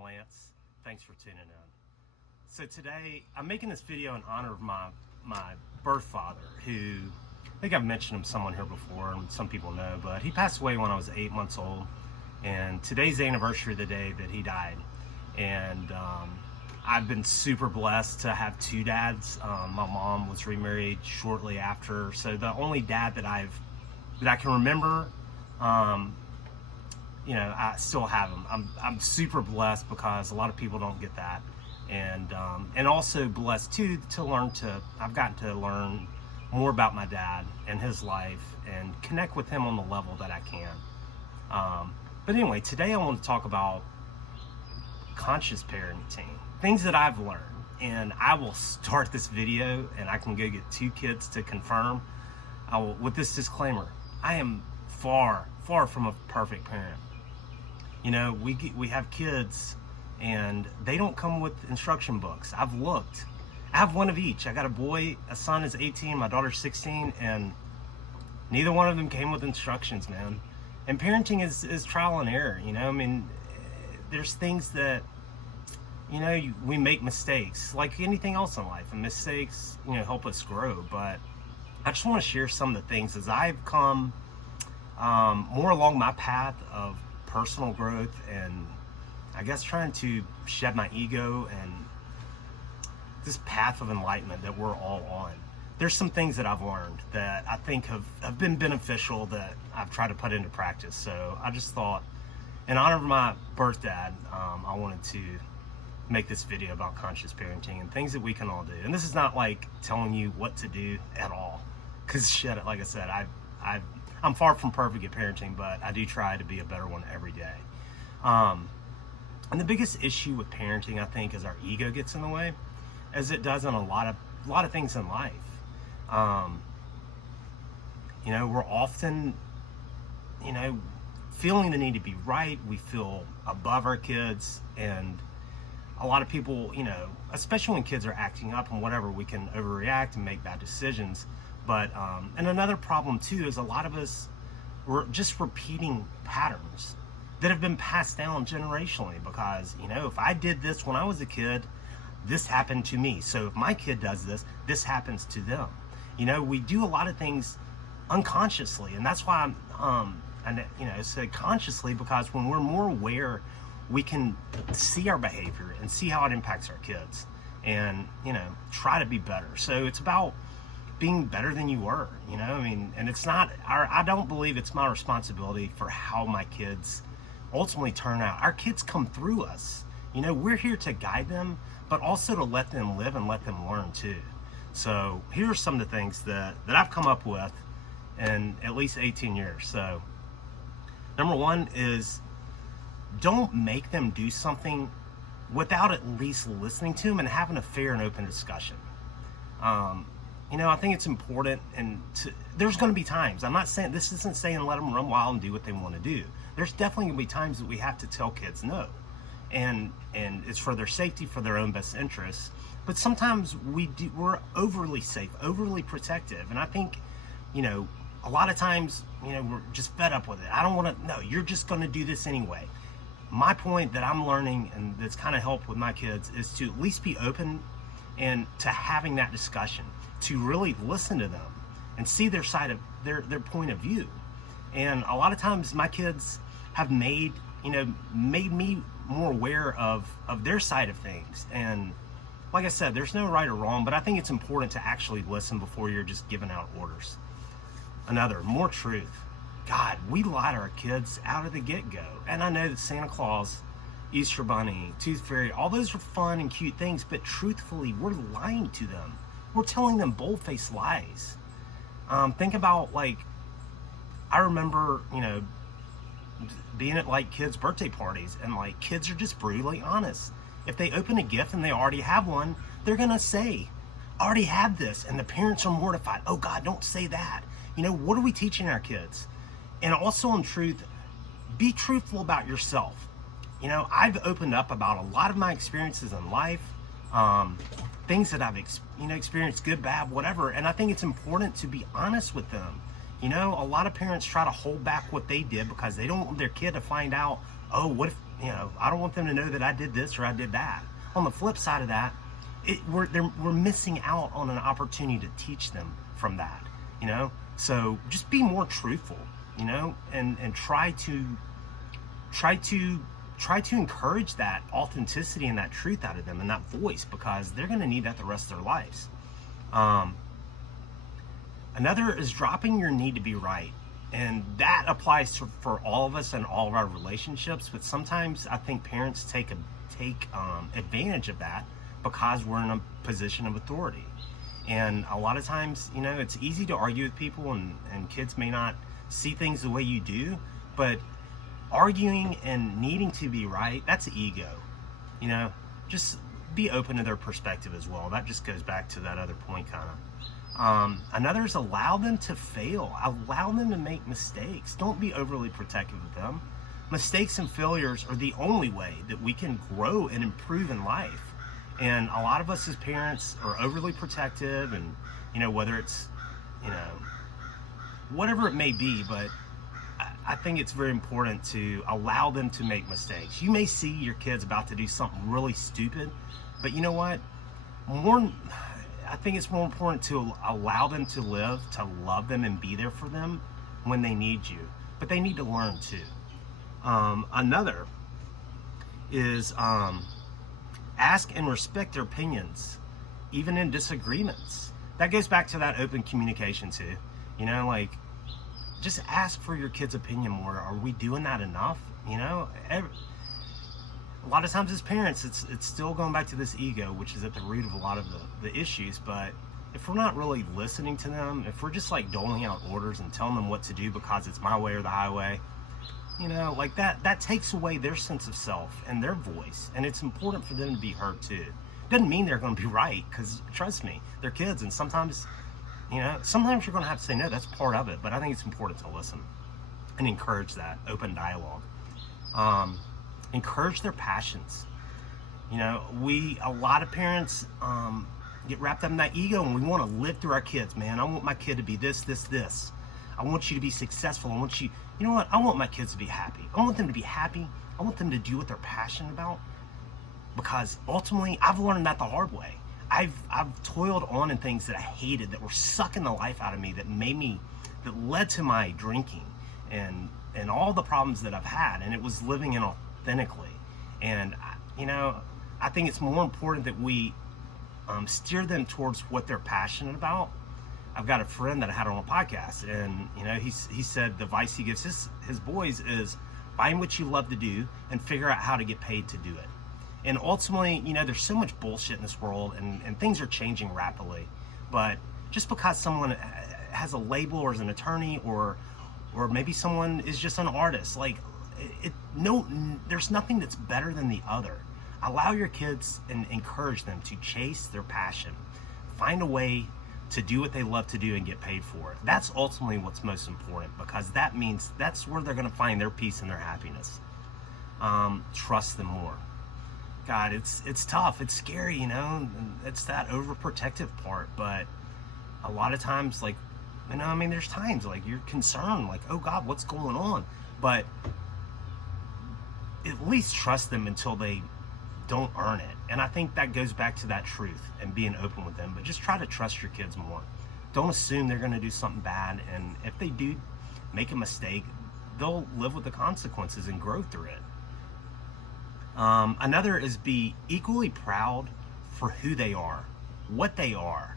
I'm Lance. Thanks for tuning in. So today I'm making this video in honor of my birth father, who I think I've mentioned him someone here before, and some people know, but he passed away when I was 8 months old, and today's the anniversary of the day that he died. And I've been super blessed to have two dads. My mom was remarried shortly after, so the only dad that I can remember, you know, I still have him. I'm super blessed because a lot of people don't get that, and also blessed too I've gotten to learn more about my dad and his life and connect with him on the level that I can. But anyway, today I want to talk about conscious parenting, things that I've learned, and I will start this video, and I can go get two kids to confirm. With this disclaimer, I am far from a perfect parent. You know, we have kids, and they don't come with instruction books. I've looked. I have one of each. I got a son is 18, my daughter's 16, and neither one of them came with instructions, man. And parenting is trial and error, you know? I mean, there's things that, you know, we make mistakes, like anything else in life, and mistakes, you know, help us grow. But I just want to share some of the things as I've come more along my path of personal growth, and I guess trying to shed my ego and this path of enlightenment that we're all on. There's some things that I've learned that I think have been beneficial that I've tried to put into practice. So I just thought, in honor of my birth dad, I wanted to make this video about conscious parenting and things that we can all do. And this is not like telling you what to do at all, because shit, like I said, I'm far from perfect at parenting, but I do try to be a better one every day. And the biggest issue with parenting, I think, is our ego gets in the way, as it does in a lot of things in life. You know, we're often, you know, feeling the need to be right. We feel above our kids, and a lot of people, you know, especially when kids are acting up and whatever, we can overreact and make bad decisions. But and another problem too is a lot of us, we're just repeating patterns that have been passed down generationally, because, you know, if I did this when I was a kid, this happened to me. So if my kid does this, this happens to them. You know, we do a lot of things unconsciously, and that's why and you know, said consciously, because when we're more aware, we can see our behavior and see how it impacts our kids, and, you know, try to be better. So it's about being better than you were, you know. I mean, and it's not I don't believe it's my responsibility for how my kids ultimately turn out. Our kids come through us. You know, we're here to guide them, but also to let them live and let them learn too. So here are some of the things that I've come up with in at least 18 years. So number one is, don't make them do something without at least listening to them and having a fair and open discussion. You know, I think it's important, and there's going to be times, I'm not saying, this isn't saying let them run wild and do what they want to do. There's definitely going to be times that we have to tell kids no. And it's for their safety, for their own best interests. But sometimes we're overly safe, overly protective. And I think, you know, a lot of times, you know, we're just fed up with it. I don't want to, no, you're just going to do this anyway. My point that I'm learning, and that's kind of helped with my kids, is to at least be open and to having that discussion, to really listen to them and see their side of their point of view. And a lot of times my kids have made me more aware of their side of things. And like I said, there's no right or wrong, but I think it's important to actually listen before you're just giving out orders. Another, more truth. God, we lie to our kids out of the get-go. And I know that Santa Claus, Easter Bunny, Tooth Fairy, all those are fun and cute things, but truthfully, we're lying to them. We're telling them bold-faced lies. Think about, like, I remember, you know, being at like kids' birthday parties, and like kids are just brutally honest. If they open a gift and they already have one, they're gonna say, I already have this, and the parents are mortified. Oh God, don't say that. You know, what are we teaching our kids? And also, in truth, be truthful about yourself. You know, I've opened up about a lot of my experiences in life, things that I've experienced, good, bad, whatever. And I think it's important to be honest with them. You know, a lot of parents try to hold back what they did because they don't want their kid to find out, oh, what if, you know, I don't want them to know that I did this or I did that. On the flip side of that, we're missing out on an opportunity to teach them from that, you know? So just be more truthful, you know, and try to encourage that authenticity and that truth out of them and that voice, because they're going to need that the rest of their lives. Another is dropping your need to be right. And that applies for all of us and all of our relationships. But sometimes I think parents take advantage of that because we're in a position of authority. And a lot of times, you know, it's easy to argue with people, and kids may not see things the way you do. But arguing and needing to be right, that's ego. You know, just be open to their perspective as well. That just goes back to that other point, kind of. Another is allow them to fail. Allow them to make mistakes. Don't be overly protective of them. Mistakes and failures are the only way that we can grow and improve in life. And a lot of us as parents are overly protective, and, you know, whether it's, you know, whatever it may be, but I think it's very important to allow them to make mistakes. You may see your kids about to do something really stupid, but you know what? I think it's more important to allow them to live, to love them and be there for them when they need you. But they need to learn too. Another is ask and respect their opinions, even in disagreements. That goes back to that open communication too. You know, like, just ask for your kid's opinion more. Are we doing that enough? You know, a lot of times as parents, it's still going back to this ego, which is at the root of a lot of the issues. But if we're not really listening to them, if we're just like doling out orders and telling them what to do because it's my way or the highway, you know, like that takes away their sense of self and their voice. And it's important for them to be heard too. Doesn't mean they're going to be right, because trust me, they're kids, and sometimes, you know, sometimes you're going to have to say no. That's part of it. But I think it's important to listen and encourage that open dialogue. Encourage their passions. You know, a lot of parents get wrapped up in that ego, and we want to live through our kids. Man, I want my kid to be this. I want you to be successful. You know what? I want my kids to be happy. I want them to be happy. I want them to do what they're passionate about, because ultimately, I've learned that the hard way. I've toiled on in things that I hated, that were sucking the life out of me, that led to my drinking and all the problems that I've had, and it was living inauthentically. And, you know, I think it's more important that we steer them towards what they're passionate about. I've got a friend that I had on a podcast, and, you know, he said the advice he gives his boys is find what you love to do and figure out how to get paid to do it. And ultimately, you know, there's so much bullshit in this world, and things are changing rapidly. But just because someone has a label or is an attorney, or maybe someone is just an artist, like, there's nothing that's better than the other. Allow your kids and encourage them to chase their passion. Find a way to do what they love to do and get paid for it. That's ultimately what's most important, because that means that's where they're going to find their peace and their happiness. Trust them more. God, it's tough. It's scary, you know. It's that overprotective part. But a lot of times, like, you know, I mean, there's times like you're concerned, like, oh God, what's going on? But at least trust them until they don't earn it. And I think that goes back to that truth and being open with them. But just try to trust your kids more. Don't assume they're going to do something bad. And if they do make a mistake, they'll live with the consequences and grow through it. Another is be equally proud for who they are, what they are,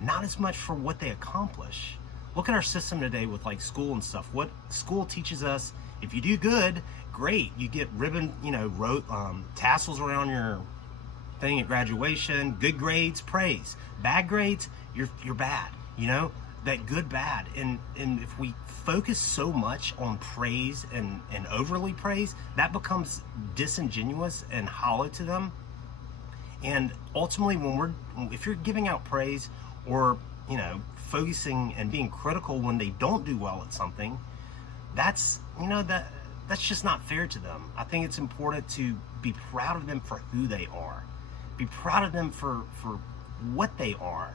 not as much for what they accomplish. Look at our system today with like school and stuff. What school teaches us: if you do good, great, you get ribbon, you know, tassels around your thing at graduation. Good grades, praise. Bad grades, you're bad. You know, that good, bad. And if we focus so much on praise and overly praise, that becomes disingenuous and hollow to them. And ultimately, if you're giving out praise, or, you know, focusing and being critical when they don't do well at something, that's, you know, that's just not fair to them. I think it's important to be proud of them for who they are. Be proud of them for what they are.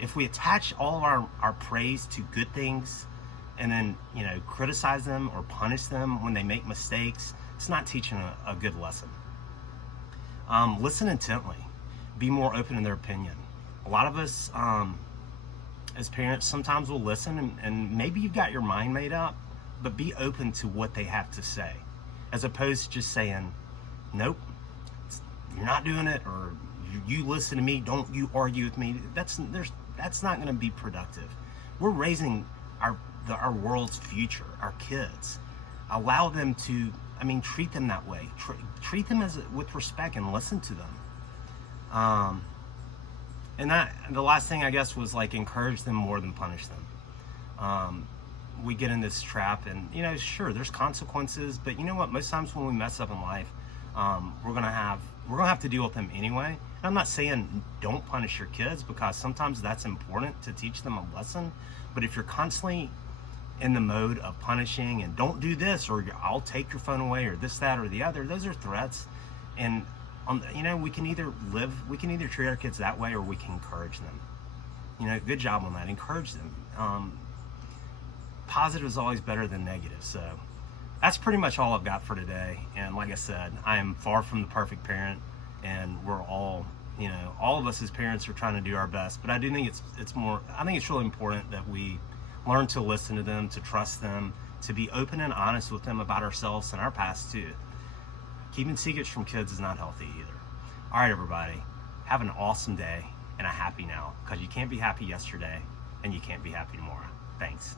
If we attach all of our praise to good things, and then, you know, criticize them or punish them when they make mistakes, it's not teaching a good lesson. Listen intently. Be more open in their opinion. A lot of us, as parents, sometimes will listen, and maybe you've got your mind made up, but be open to what they have to say, as opposed to just saying, nope, you're not doing it, or you listen to me, don't you argue with me. That's not going to be productive. We're raising our world's future, our kids. Allow them to, treat them that way. Treat them with respect and listen to them. And the last thing, I guess, was like encourage them more than punish them. We get in this trap, and sure, there's consequences, but you know what? Most times when we mess up in life, we're gonna have to deal with them anyway. And I'm not saying don't punish your kids, because sometimes that's important to teach them a lesson. But if you're constantly in the mode of punishing and don't do this, or I'll take your phone away, or this, that, or the other, those are threats. And we can either treat our kids that way, or we can encourage them. Good job on that. Encourage them. Positive is always better than negative. So that's pretty much all I've got for today. And like I said, I am far from the perfect parent, and we're all of us as parents are trying to do our best. But I do think I think it's really important that we learn to listen to them, to trust them, to be open and honest with them about ourselves and our past too. Keeping secrets from kids is not healthy either. All right, everybody, have an awesome day and a happy now, because you can't be happy yesterday and you can't be happy tomorrow. Thanks.